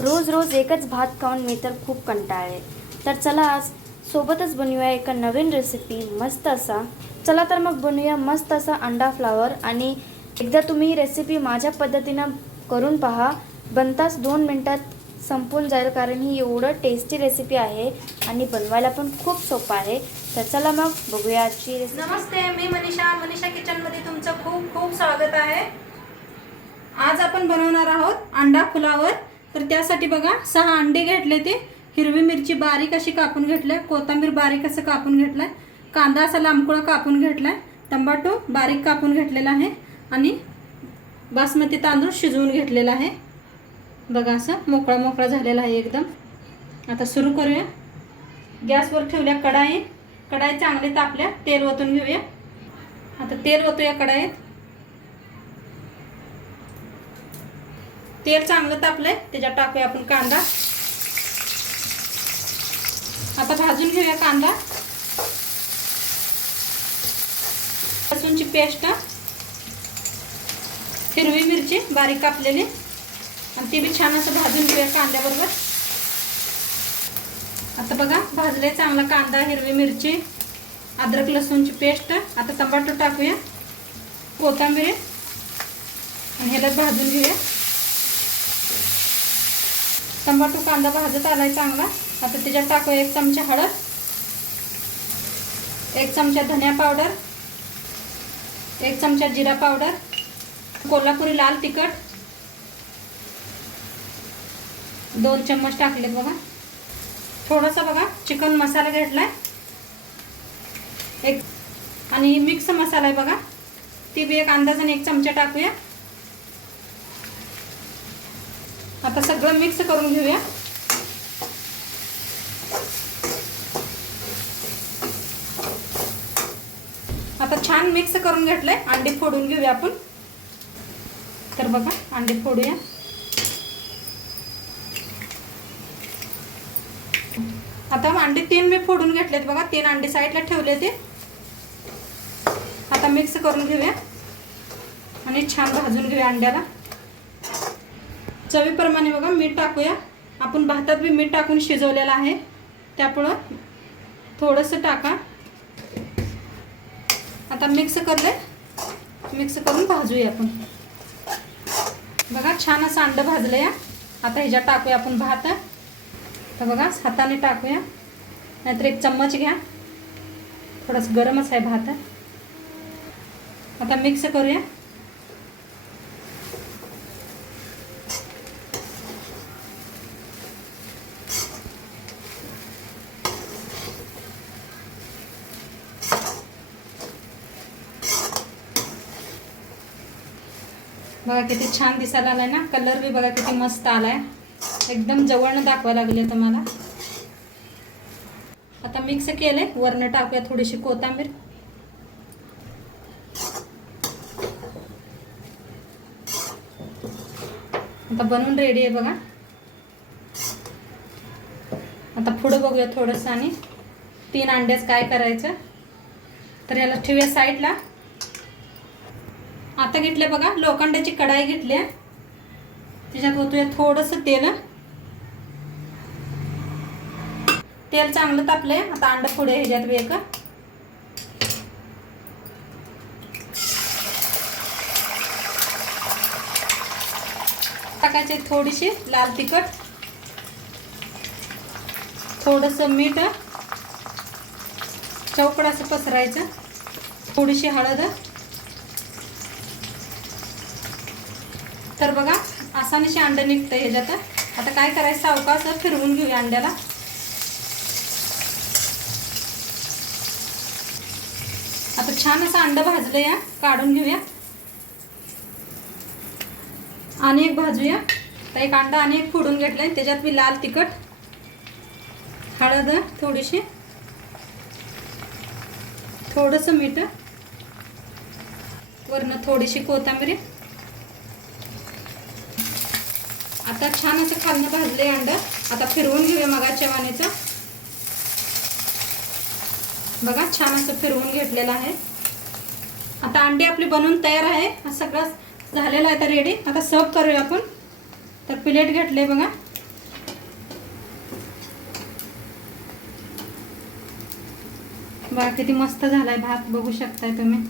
रोज रोज एकच भात खाऊन मी तर खूप कंटाळले. तर चला आज सोबतच बनवूया एका नवीन रेसिपी मस्त असा. चला तर मग बनवूया मस्त असा अंडा फ्लावर आणि एकदा तुम्ही ही रेसिपी माझ्या पद्धतीनं करून पहा. बनताच दोन मिनटात संपून जाईल कारण ही एवढं टेस्टी रेसिपी आहे आणि बनवायला पण खूप सोपं आहे. तर चला मग बघूया आजची रेसिपी नमस्ते मी मनीषा. मनीषा किचनमध्ये तुमचं खूप खूप स्वागत आहे. आज आपण बनवणार आहोत अंडा फुलावर. तर त्यासाठी बघा सहा अंडे घेतले ते. हिरवी मिरची बारीक अशी कापून घेतलाय. कोथंबीर बारीक असं कापून घेतलाय. कांदा असा लांबकुळा कापून घेतलाय. टमाटो बारीक कापून घेतलेला आहे. आणि बासमती तांदूळ शिजवून घेतलेला आहे. बघा असं मोकळा मोकळा झालेला आहे एकदम. आता सुरू करूया. गॅसवर ठेवल्या कढाई. कढाई चांगली तापल्या. तेल ओतून घेऊया. आता तेल ओतूया कढाईत. तेल चांगलं तापलंय त्याच्यात टाकूया आपण कांदा. आता भाजून घेऊया कांदा. लसूणची पेस्ट. हिरवी मिरची बारीक कापलेली. आणि ती बी छान असं भाजून घेऊया कांद्याबरोबर. आता बघा भाजले चांगला कांदा हिरवी मिरची अद्रक लसूणची पेस्ट. आता टमाटो टाकूया कोथिंबीर. आणि ह्याला भाजून घेऊया. टमाटो कांदा भाजत आलाय चांगला. आता त्याच्यात टाकू एक चमचा हळद एक चमचा धनिया पावडर एक चमचा जिरा पावडर कोल्हापुरी लाल तिखट दोन चम्मच टाकले बघा. थोडासा बघा चिकन मसाला घेतलाय. एक आणि मिक्स मसाला आहे बघा. ती बी एक अंदाजाने एक चमचा टाकूया. आता सगळं मिक्स करून घेऊया. आता छान मिक्स करून घेतलंय. अंडे फोडून घेऊया आपण. तर बघा अंडे फोडूया. आता अंडे तीन मी फोडून घेतलेत बघा. तीन अंडे साईडला ठेवले ते. आता मिक्स करून घेऊया. आणि छान भाजून घेऊया अंड्याला. चवीप्रमाणे बघा मीठ टाकूया. आपण भातात बी मीठ टाकून शिजवलेलं आहे. त्यामुळं थोडंसं टाका. आता मिक्स करले मिक्स करून भाजूया आपण. बघा छान असं अंडं भाजलं या आता ह्याच्यात टाकूया आपण भात. तर बघा हाताने टाकूया. नाहीतर एक चम्मच घ्या. थोडंसं गरमच आहे भात. आता मिक्स करूया. बघा किती छान दिसायला आलाय ना? कलर बी बघा किती मस्त आलाय. एकदम जवळनं दाखवा लागले तर मला आता मिक्स केले वरनं टाकूया थोडीशी कोथिंबीर. आता बनवून रेडी आहे बघा. आता पुढं बघूया थोडंसं आणि तीन अंड्याच काय करायचं. तर याला ठेवूया साईडला आता घेतल्या बघा लोखंडाची कढाई घेतली आहे. त्याच्यात होतोय थोडंसं तेल. तेल चांगलं तापलंय. आता अंड पुढे ह्याच्यात बी टाकायचे थोडीशी लाल तिखट. थोडंसं मीठ. चौकड असं पसरायचं. थोडीशी हळद. तर बघा आसानीशी अंडं निघतं ह्याच्यात. आता काय करायचं सावकाश फिरवून घेऊया अंड्याला. आता छान असं अंडं भाजलं या काढून घेऊया. आणि एक भाजूया. तर एक अंडा आणि एक फोडून घेतलंय त्याच्यात मी लाल तिखट हळद थोडीशी थोडंसं मीठ वरनं थोडीशी कोथिंबीर आता छान असं खालनं भाजले अंड. आता फिरवून घेऊया मगाच्या वाणीचं. बघा छान असं फिरवून घेतलेलं आहे. आता अंडी आपली बनवून तयार आहे. हा सगळं झालेला आहे तर रेडी आता सर्व करूया आपण. तर प्लेट घेतले बघा. बघा किती मस्त झालाय भात. बघू शकताय तुम्ही.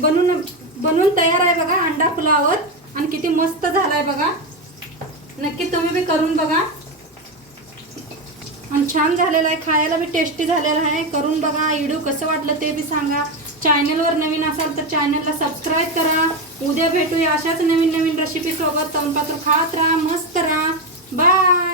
बनून बनून तयार आहे बघा अंडा पुलावर. आणि किती मस्त झालाय बघा. नक्की तुम्ही बी करून बघा. आणि छान झालेलं आहे खायला बी टेस्टी झालेलं आहे. करून बघा व्हिडिओ कसं वाटलं ते बी सांगा. चॅनलवर नवीन असाल तर चॅनलला सबस्क्राईब करा. उद्या भेटूया अशाच नवीन नवीन रेसिपीसोबत तंपात्र खात राहा मस्त राहा. बाय